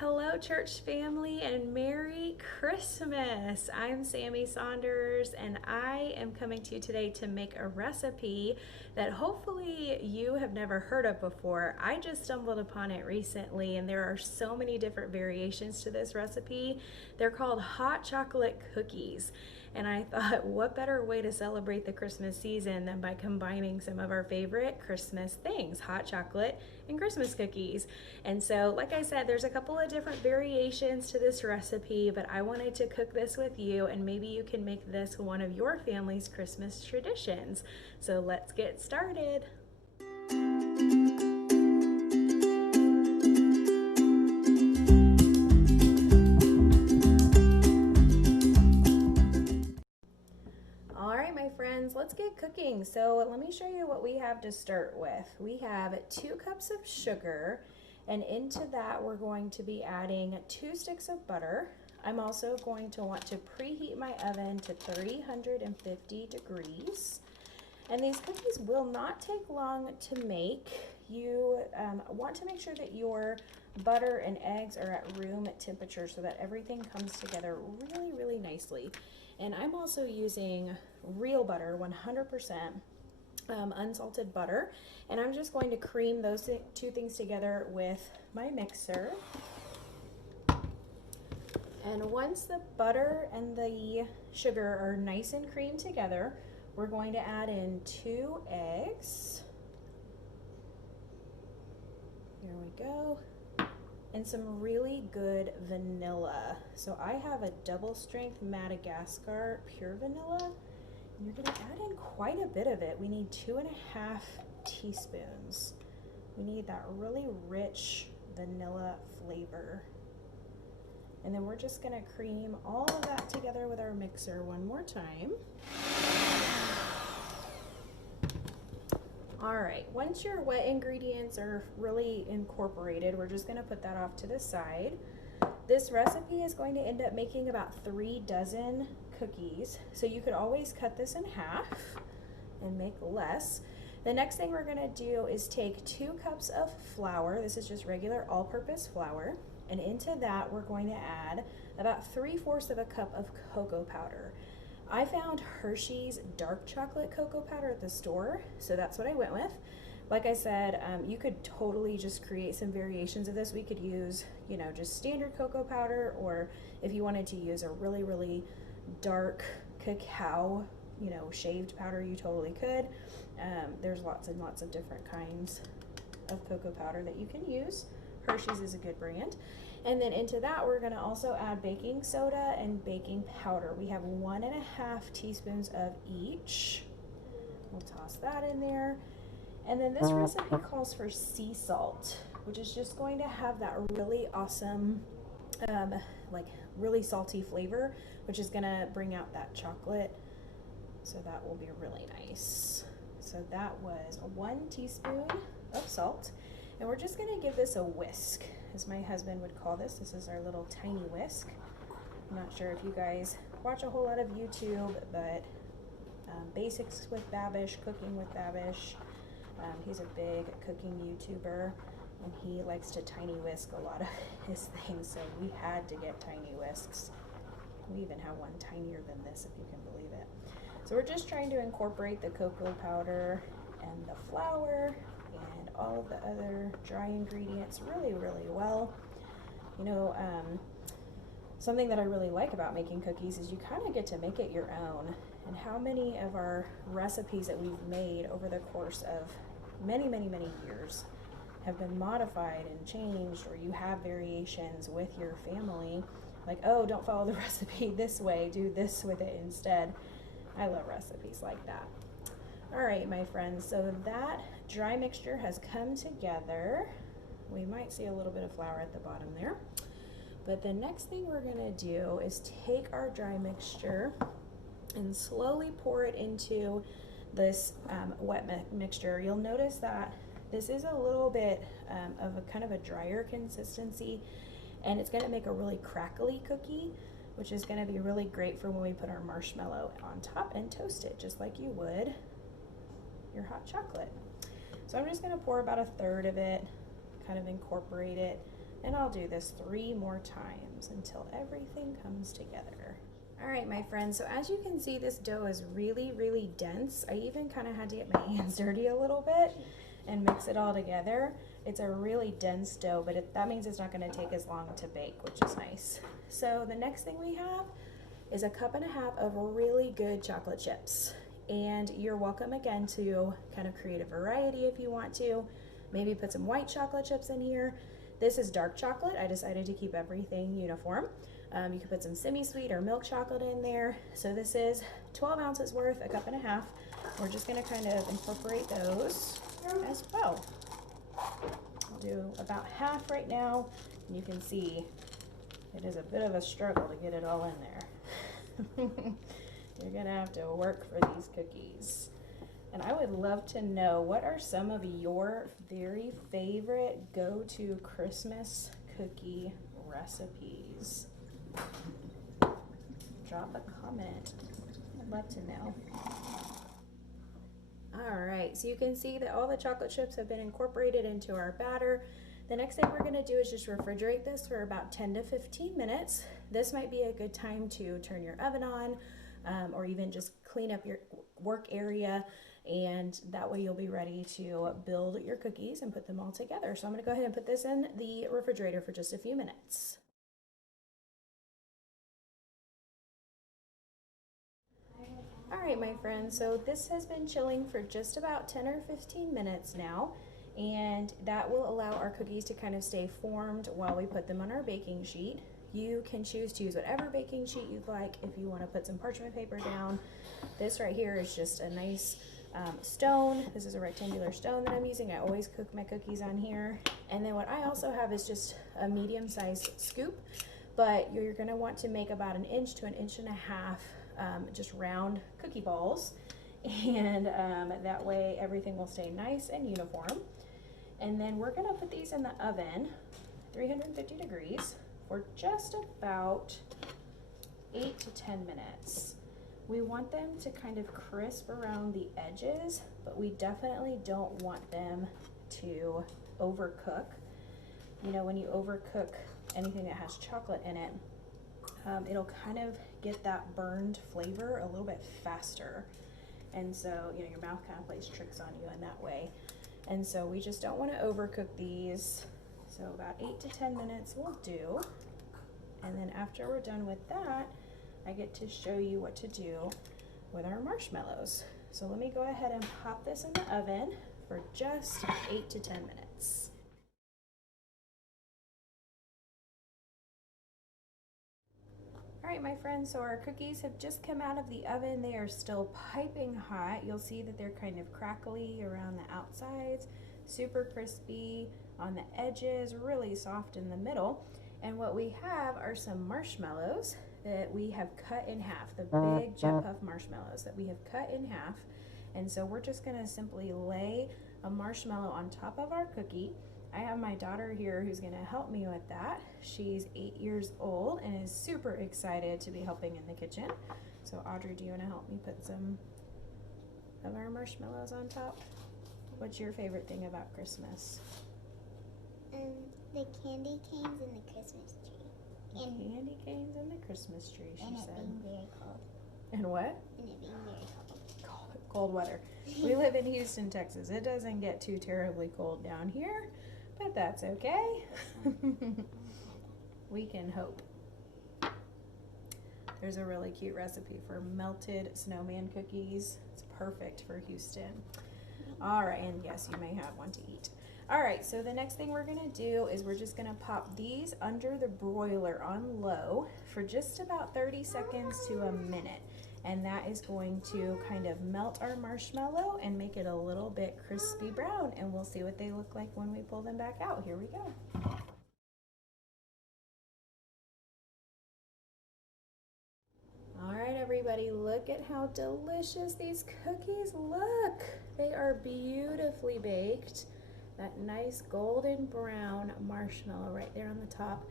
Hello, church family, and Merry Christmas. I'm Sammi Saunders, and I am coming to you today to make a recipe that hopefully you have never heard of before. I just stumbled upon it recently, and there are so many different variations to this recipe. They're called hot chocolate cookies. And I thought, what better way to celebrate the Christmas season than by combining some of our favorite Christmas things, hot chocolate and Christmas cookies. And so, like I said, there's a couple of different variations to this recipe, but I wanted to cook this with you, and maybe you can make this one of your family's Christmas traditions. So let's get started. Alright, my friends, let's get cooking. So let me show you what we have to start with. We have 2 cups of sugar, and into that we're going to be adding 2 sticks of butter. I'm also going to want to preheat my oven to 350 degrees. And these cookies will not take long to make. You want to make sure that your butter and eggs are at room temperature so that everything comes together really, really nicely. And I'm also using real butter, 100% unsalted butter. And I'm just going to cream those 2 things together with my mixer. And once the butter and the sugar are nice and creamed together, we're going to add in 2 eggs. Here we go. And some really good vanilla. So I have a double strength Madagascar pure vanilla. And you're gonna add in quite a bit of it. We need 2.5 teaspoons. We need that really rich vanilla flavor. And then we're just gonna cream all of that together with our mixer one more time. All right, once your wet ingredients are really incorporated, we're just gonna put that off to the side. This recipe is going to end up making about 3 dozen cookies. So you could always cut this in half and make less. The next thing we're gonna do is take 2 cups of flour. This is just regular all-purpose flour. And into that, we're going to add about 3/4 of a cup of cocoa powder. I found Hershey's dark chocolate cocoa powder at the store, so that's what I went with. Like I said, you could totally just create some variations of this. We could use, just standard cocoa powder, or if you wanted to use a really, really dark cacao, shaved powder, you totally could. There's lots and lots of different kinds of cocoa powder that you can use. Hershey's is a good brand. And then into that, we're gonna also add baking soda and baking powder. We have 1.5 teaspoons of each. We'll toss that in there. And then this recipe calls for sea salt, which is just going to have that really awesome, really salty flavor, which is gonna bring out that chocolate. So that will be really nice. So that was 1 teaspoon of salt. And we're just gonna give this a whisk, as my husband would call this. This is our little tiny whisk. I'm not sure if you guys watch a whole lot of YouTube, but Basics with Babish, Cooking with Babish. He's a big cooking YouTuber, and he likes to tiny whisk a lot of his things, so we had to get tiny whisks. We even have one tinier than this, if you can believe it. So we're just trying to incorporate the cocoa powder and the flour and all of the other dry ingredients really, really well. Something that I really like about making cookies is you kind of get to make it your own. And how many of our recipes that we've made over the course of many, many, many years have been modified and changed, or you have variations with your family, like, oh, don't follow the recipe this way, do this with it instead. I love recipes like that. All right, my friends, so that dry mixture has come together. We might see a little bit of flour at the bottom there. But the next thing we're gonna do is take our dry mixture and slowly pour it into this wet mixture. You'll notice that this is a little bit of a kind of a drier consistency, and it's gonna make a really crackly cookie, which is gonna be really great for when we put our marshmallow on top and toast it, just like you would your hot chocolate. So I'm just gonna pour about 1/3 of it, kind of incorporate it And I'll do this 3 more times until everything comes together. All right, my friends, so as you can see, this dough is really, really dense. I even kind of had to get my hands dirty a little bit and mix it all together. It's a really dense dough, but that means it's not going to take as long to bake, which is nice. So the next thing we have is 1.5 cups of really good chocolate chips. And you're welcome again to kind of create a variety if you want to. Maybe put some white chocolate chips in here. This is dark chocolate. I decided to keep everything uniform. You can put some semi-sweet or milk chocolate in there. So this is 12 ounces worth, 1.5 cups. We're just gonna kind of incorporate those as well. I'll do about half right now. And you can see it is a bit of a struggle to get it all in there. You're gonna have to work for these cookies. And I would love to know, what are some of your very favorite go-to Christmas cookie recipes? Drop a comment. I'd love to know. All right, so you can see that all the chocolate chips have been incorporated into our batter. The next thing we're gonna do is just refrigerate this for about 10 to 15 minutes. This might be a good time to turn your oven on, or even just clean up your work area, and that way you'll be ready to build your cookies and put them all together. So I'm gonna go ahead and put this in the refrigerator for just a few minutes. All right, my friends, so this has been chilling for just about 10 or 15 minutes now, and that will allow our cookies to kind of stay formed while we put them on our baking sheet. You can choose to use whatever baking sheet you'd like. If you want to put some parchment paper down, this right here is just a nice stone. This is a rectangular stone that I'm using. I always cook my cookies on here. And then what I also have is just a medium-sized scoop, but you're going to want to make about 1 inch to 1.5 inches just round cookie balls, and that way everything will stay nice and uniform. And then we're going to put these in the oven, 350 degrees, for just about 8 to 10 minutes. We want them to kind of crisp around the edges, but we definitely don't want them to overcook. You know, when you overcook anything that has chocolate in it, it'll kind of get that burned flavor a little bit faster. And so, you know, your mouth kind of plays tricks on you in that way. And so we just don't want to overcook these. So about 8 to 10 minutes will do. And then after we're done with that, I get to show you what to do with our marshmallows. So let me go ahead and pop this in the oven for just 8 to 10 minutes. All right, my friends, so our cookies have just come out of the oven. They are still piping hot. You'll see that they're kind of crackly around the outsides, super crispy on the edges, really soft in the middle. And what we have are some marshmallows that we have cut in half, the big Jet Puff marshmallows that we have cut in half. And so we're just gonna simply lay a marshmallow on top of our cookie. I have my daughter here who's gonna help me with that. She's 8 years old and is super excited to be helping in the kitchen. So Audrey, do you wanna help me put some of our marshmallows on top? What's your favorite thing about Christmas? The candy canes and the Christmas tree. And candy canes and the Christmas tree, she said. And it being very cold. And what? And it being very cold. Cold weather. We live in Houston, Texas. It doesn't get too terribly cold down here, but that's okay. We can hope. There's a really cute recipe for melted snowman cookies. It's perfect for Houston. All right, and yes, you may have one to eat. All right, so the next thing we're gonna do is we're just gonna pop these under the broiler on low for just about 30 seconds to a minute. And that is going to kind of melt our marshmallow and make it a little bit crispy brown. And we'll see what they look like when we pull them back out. Here we go. All right, everybody, look at how delicious these cookies look. They are beautifully baked. That nice golden brown marshmallow right there on the top.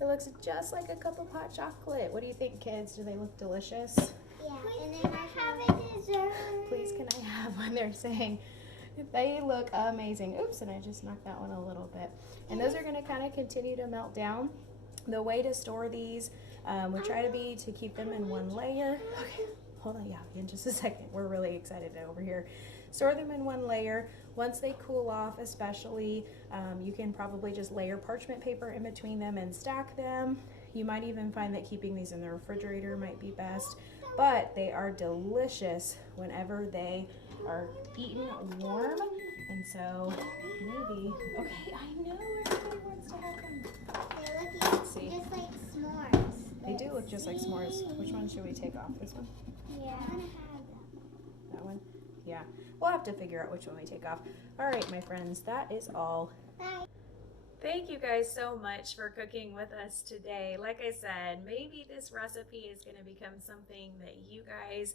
It looks just like a cup of hot chocolate. What do you think, kids? Do they look delicious? Yeah, and then I have a dessert. Please, can I have one? They're saying, They look amazing. Oops, and I just knocked that one a little bit. And those are going to kind of continue to melt down. The way to store these, we try to keep them in one layer. Okay, hold on, yeah, in just a second. We're really excited over here. Store them in one layer. Once they cool off, especially, you can probably just layer parchment paper in between them and stack them. You might even find that keeping these in the refrigerator might be best, but they are delicious whenever they are eaten warm. And so maybe, okay, I know everybody wants to have them. They're looking See. just like s'mores. They do look just like s'mores. Which one should we take off? This one? Yeah. I want to have them. That one? Yeah. We'll have to figure out which one we take off. All right, my friends, that is all. Bye. Thank you guys so much for cooking with us today. Like I said, maybe this recipe is going to become something that you guys,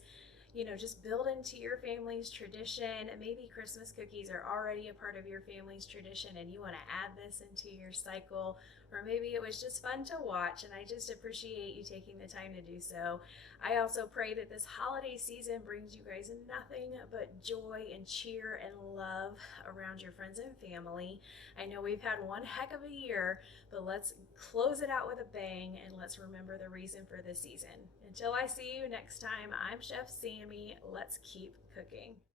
just build into your family's tradition. Maybe Christmas cookies are already a part of your family's tradition and you want to add this into your cycle, or maybe it was just fun to watch and I just appreciate you taking the time to do so. I also pray that this holiday season brings you guys nothing but joy and cheer and love around your friends and family. I know we've had one heck of a year, but let's close it out with a bang and let's remember the reason for this season. Until I see you next time, I'm Chef Sammy. Let's keep cooking.